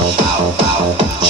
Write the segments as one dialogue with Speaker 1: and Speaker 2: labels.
Speaker 1: ครับ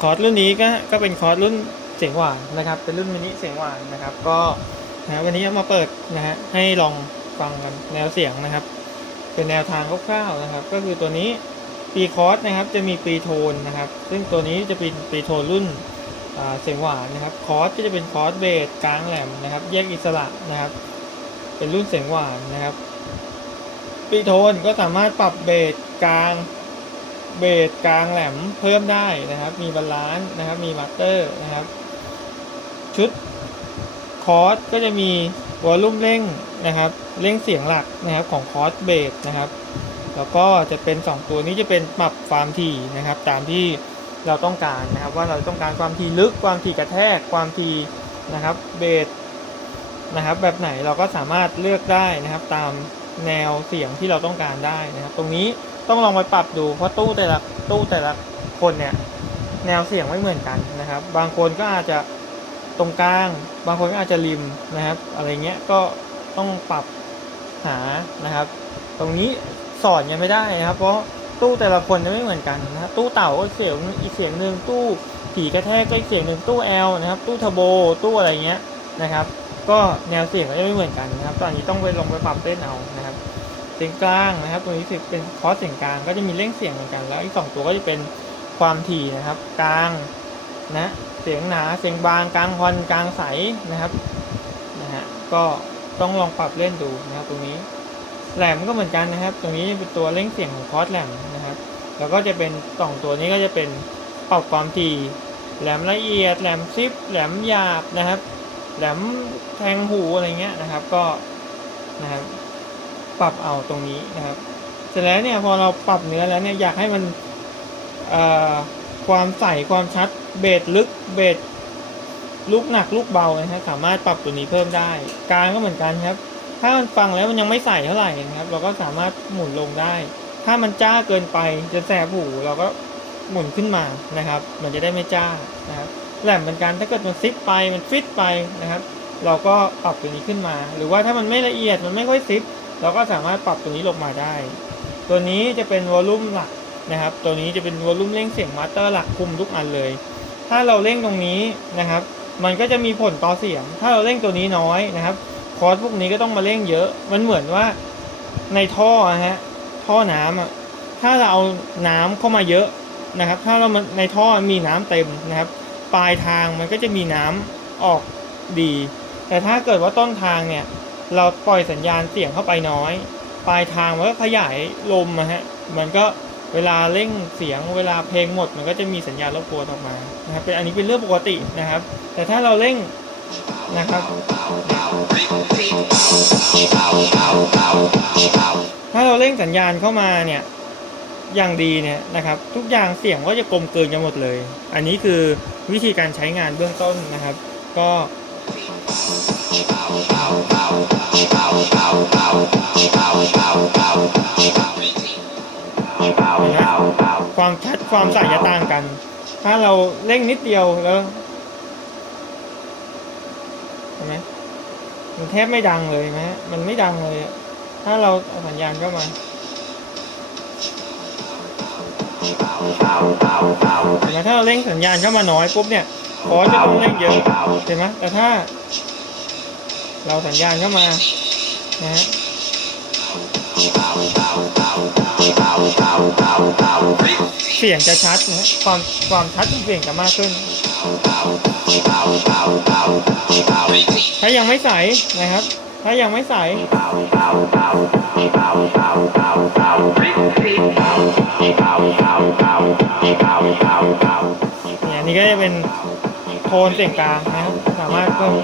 Speaker 1: คอร์สรุ่นนี้ก็ก็เป็นคอร์สรุ่นเสียงหวานนะครับ เป็นรุ่นมินิเสียงหวานนะครับ ก็นะวันนี้เอามาเปิดนะฮะให้ลองฟังกันแนวเสียงนะครับ เป็นแนวทางคร่าวๆนะครับ ก็คือตัวนี้ปีคอร์สนะครับจะมีปีโทนนะครับ ซึ่งตัวนี้จะเป็นปีโทนรุ่นเสียงหวานนะครับ คอร์สก็จะเป็นคอร์สเบสกลางแหลมนะครับ แยกอิสระนะครับ เป็นรุ่นเสียงหวานนะครับปีโทนก็สามารถปรับเบสกลาง เบสกลางแหลมเพิ่มได้นะครับ มีบาลานซ์นะครับ มีมาสเตอร์นะครับ ชุดคอร์สก็จะมีวอลลุ่มเร่งนะครับเร่งเสียงหลักนะครับของคอร์สเบสนะครับ แล้วก็จะเป็น 2 ตัวนี้จะเป็นปรับความถี่นะครับ ตามที่เราต้องการนะครับ ว่าเราต้องการความถี่ลึกความถี่กระแทกความถี่นะครับเบสนะครับ แบบไหนเราก็สามารถเลือกได้นะครับ ตามแนวเสียงที่เราต้องการได้นะครับ ตรงนี้ ต้องลองไปปรับดู เพราะตู้แต่ละตู้แต่ละคนเนี่ย แนวเสียงไม่เหมือนกันนะครับ บางคนก็อาจจะตรงกลาง บางคนก็อาจจะริมนะครับ อะไรเงี้ยก็ต้องปรับหานะครับ ตรงนี้สอนยังไม่ได้นะครับ เพราะตู้แต่ละคนจะไม่เหมือนกันนะครับตู้เต่าก็เสียงอีกเสียงหนึ่งตู้ผีกระแทกก็อีกเสียงหนึ่งตู้แอลนะครับ ตู้เทโบตู้อะไรเงี้ยนะครับ ก็แนวเสียงก็จะไม่เหมือนกันนะครับ ตอนนี้ต้องไปลงไปปรับเล่นเอานะครับ สียงกลางนะครับ ตัวนี้คือเป็นคอร์สเสียงกลางก็จะมีเร่งเสียงเหมือนกัน แล้วอีกสองตัวก็จะเป็นความถี่นะครับ กลางนะเสียงหนาเสียงบางกลางคอนกลางใสนะครับนะฮะก็ต้องลองปรับเล่นดูนะครับ ตรงนี้แหลมก็เหมือนกันนะครับ ตรงนี้เป็นตัวเร่งเสียงของคอร์สแหลมนะครับ แล้วก็จะเป็นสองตัวนี้ก็จะเป็นปรับความถี่แหลมละเอียดแหลมซิปแหลมหยาบนะครับ แหลมแทงหูอะไรเงี้ยนะครับก็นะครับ ปรับเอาตรงนี้นะครับ เสร็จแล้วเนี่ยพอเราปรับเนื้อแล้วเนี่ยอยากให้มันความใสความชัดเบสลึกเบสลูกหนักลูกเบานะฮะสามารถปรับตัวนี้เพิ่มได้กลางก็เหมือนกันครับ ถ้ามันฟังแล้วมันยังไม่ใสเท่าไหร่นะครับ เราก็สามารถหมุนลงได้ ถ้ามันจ้าเกินไปจะแสบหูเราก็หมุนขึ้นมานะครับ มันจะได้ไม่จ้านะครับแหลมเหมือนกันถ้าเกิดมันซิปไปมันฟิตไปนะครับ เราก็ปรับตัวนี้ขึ้นมา หรือว่าถ้ามันไม่ละเอียดมันไม่ค่อยซิป เราก็สามารถปรับตัวนี้ลงมาได้ ตัวนี้จะเป็นวอลลุ่มหลักนะครับ ตัวนี้จะเป็นวอลลุ่มเร่งเสียงมาสเตอร์หลักคุมทุกอันเลย ถ้าเราเร่งตรงนี้นะครับ มันก็จะมีผลต่อเสียง ถ้าเราเร่งตัวนี้น้อยนะครับ คอร์สพวกนี้ก็ต้องมาเร่งเยอะ มันเหมือนว่าในท่อฮะ ท่อน้ำอะ ถ้าเราเอาน้ำเข้ามาเยอะนะครับ ถ้าเราในท่อมีน้ำเต็มนะครับ ปลายทางมันก็จะมีน้ำออกดี แต่ถ้าเกิดว่าต้นทางเนี่ย เราปล่อยสัญญาณเสียงเข้าไปน้อย ปลายทางมันก็ขยายลมนะฮะมันก็เวลาเร่งเสียงเวลาเพลงหมด มันก็จะมีสัญญาณรบกวนออกมานะครับเป็นอันนี้เป็นเรื่องปกตินะครับ แต่ถ้าเราเร่งนะครับถ้าเราเร่งสัญญาณเข้ามาเนี่ยอย่างดีเนี่ยนะครับ ทุกอย่างเสียงก็จะกลมเกลืนกันหมดเลย อันนี้คือวิธีการใช้งานเบื้องต้นนะครับ ก็ ความชัดความใสจะต่างกัน ถ้าเราเร่งนิดเดียวแล้วเห็นไหมมันแทบไม่ดังเลยไหมมันไม่ดังเลยถ้าเราเอาสัญญาณเข้ามาเห็นไหมถ้าเราเร่งสัญญาณเข้ามาน้อยปุ๊บเนี่ยคอจะต้องเร่งเยอะเห็นไหมแต่ถ้า เราสัญญาณเข้ามานะฮะเสียงจะชัดนะฮะความความชัดของเสียงจะมากขึ้น ถ้ายังไม่ใสนะครับ ถ้ายังไม่ใส เนี่ยนี่ก็จะเป็นโทนเสียงกลางนะครับ สามารถเพิ่ม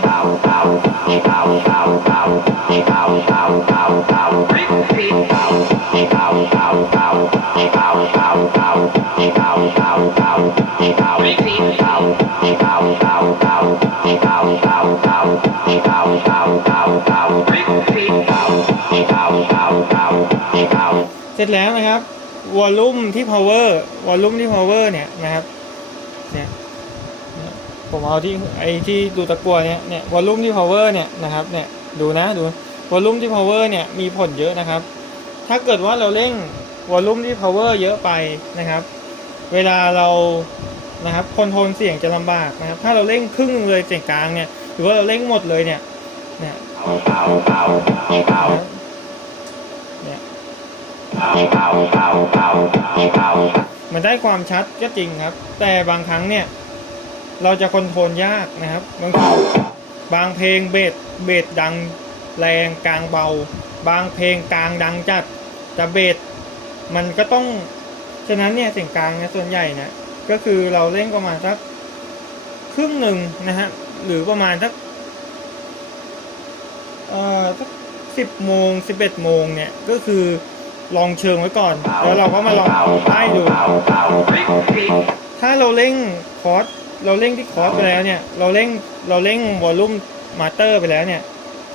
Speaker 1: เสร็จแล้วนะครับวอลลุ่มที่ power วอลลุ่มที่ power เนี่ยนะครับเนี่ยเนี่ย ผมเอาที่ไอที่ดูตะกัวเนี่ยเนี่ยวอลลุ่มที่ power เนี่ยนะครับเนี่ยดูนะดูวอลลุ่มที่ power เนี่ยมีผลเยอะนะครับ ถ้าเกิดว่าเราเร่งวอลลุ่มที่ power เยอะไปนะครับ เวลาเรานะครับคอนโทรลเสียงจะลำบากนะครับ ถ้าเราเร่งครึ่งเลยเสียงกลางเนี่ยหรือว่าเราเร่งหมดเลยเนี่ยเนี่ยเนี่ยมันได้ความชัดก็จริงครับ แต่บางครั้งเนี่ย เราจะคอนโทรลยากนะครับบางทีบางเพลงเบสเบสดังแรงกลางเบา บางเพลงกลางดังจัดแต่เบสมันก็ต้องฉะนั้นเนี่ยเสียงกลางเนี่ยส่วนใหญ่เนี่ยก็คือเราเล่นประมาณสักครึ่งหนึ่งนะฮะหรือประมาณสักเอ่อสักสิบโมงสิบเอ็ดโมงเนี่ยก็คือลองเชิงไว้ก่อน แล้วเราก็มาลองไล่ดู ถ้าเราเร่งคอร์ส เราเร่งที่คอร์สไปแล้วเนี่ย เราเร่งเราเร่งวอลลุ่มมาเตอร์ไปแล้วเนี่ย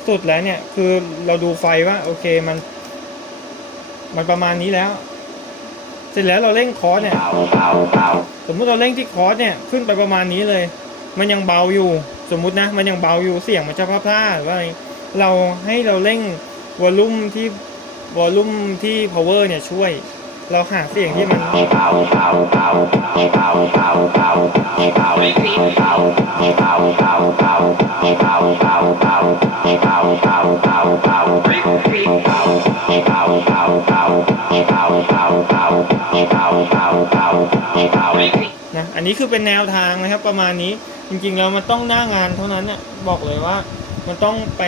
Speaker 1: สุดแล้วเนี่ยคือเราดูไฟว่าโอเคมัน มันประมาณนี้แล้ว เสร็จแล้วเราเร่งคอร์สเนี่ยสมมุติเราเร่งที่คอร์สเนี่ยขึ้นไปประมาณนี้เลย มันยังเบาอยู่ สมมุตินะ มันยังเบาอยู่เสียงมันจะพลาดๆหรือว่าไรเราให้เราเร่งวอลลุ่มที่วอลลุ่มที่ power เนี่ยช่วย เราหาเสียงที่มันนะอันนี้คือเป็นแนวทางนะครับประมาณนี้จริงๆแล้วมันต้องหน้างานเท่านั้นน่ะบอกเลยว่า มันต้องไป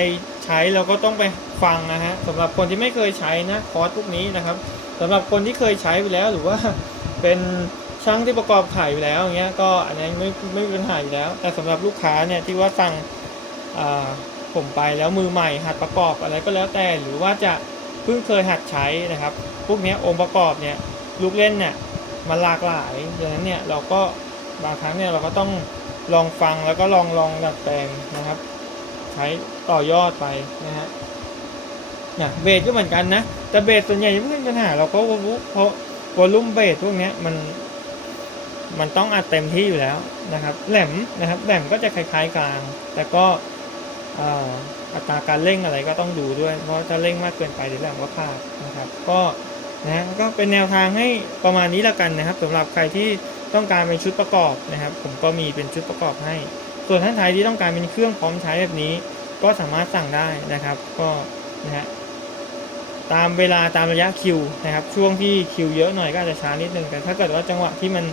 Speaker 1: ใช้แล้วก็ต้องไปฟังนะฮะสำหรับคนที่ไม่เคยใช้นะคอร์สพวกนี้นะครับสำหรับคนที่เคยใช้ไปแล้วหรือว่าเป็นช่างที่ประกอบขายอยู่แล้วอย่างเงี้ยก็อันนี้ไม่ไม่มีปัญหาอยู่แล้ว แต่สำหรับลูกค้าเนี่ยที่ว่าสั่งผมไปแล้วมือใหม่หัดประกอบอะไรก็แล้วแต่ หรือว่าจะเพิ่งเคยหัดใช้นะครับ พวกนี้องค์ประกอบเนี่ยลูกเล่นเนี่ยมันหลากหลายดังนั้นเนี่ยเราก็บางครั้งเนี่ยเราก็ต้องลองฟังแล้วก็ลองลองดัดแปลงนะครับ ใช้ต่อยอดไปนะฮะเนี่ยเบสก็เหมือนกันนะ แต่เบสส่วนใหญ่ไม่เป็นปัญหาเราก็วอลเพราะวอลลุ่มเบสพวกนี้มัน มันต้องอัดเต็มที่อยู่แล้วนะครับ แหลมนะครับแหลมก็จะคล้ายๆกลาง แต่ก็อ่ออัตราการเร่งอะไรก็ต้องดูด้วย เพราะถ้าเร่งมากเกินไปเดี๋ยวแหลมก็ขาดนะครับ ก็นะก็เป็นแนวทางให้ประมาณนี้ล้วกันนะครับสำหรับใครที่ต้องการเป็นชุดประกอบนะครับ ผมก็มีเป็นชุดประกอบให้ ส่วนท่านใดที่ต้องการเป็นเครื่องพร้อมใช้แบบนี้ ก็สามารถสั่งได้นะครับ ก็นะฮะตามเวลาตามระยะคิวนะครับ ช่วงที่คิวเยอะหน่อยก็อาจจะช้านิดนึงแต่ถ้าเกิดว่าจังหวะที่มัน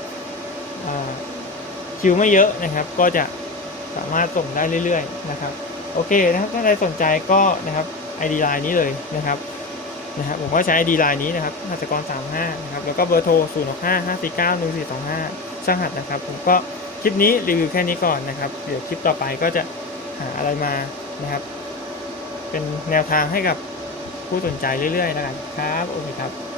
Speaker 1: คิวไม่เยอะนะครับ ก็จะสามารถส่งได้เรื่อย ๆ นะครับ โอเคนะครับถ้าใครสนใจก็นะครับ ID line นี้เลยนะครับนะครับผมก็ใช้ ID line นี้นะครับหัสกร35นะครับแล้วก็เบอร์โทร0 6 5 5 4 9 1 4 2 5ช่างหัดนะครับ ผมก็ คลิปนี้รีวิวแค่นี้ก่อนนะครับ เดี๋ยวคลิปต่อไปก็จะหาอะไรมานะครับ เป็นแนวทางให้กับผู้สนใจเรื่อยๆแล้วกันครับ โอเคครับ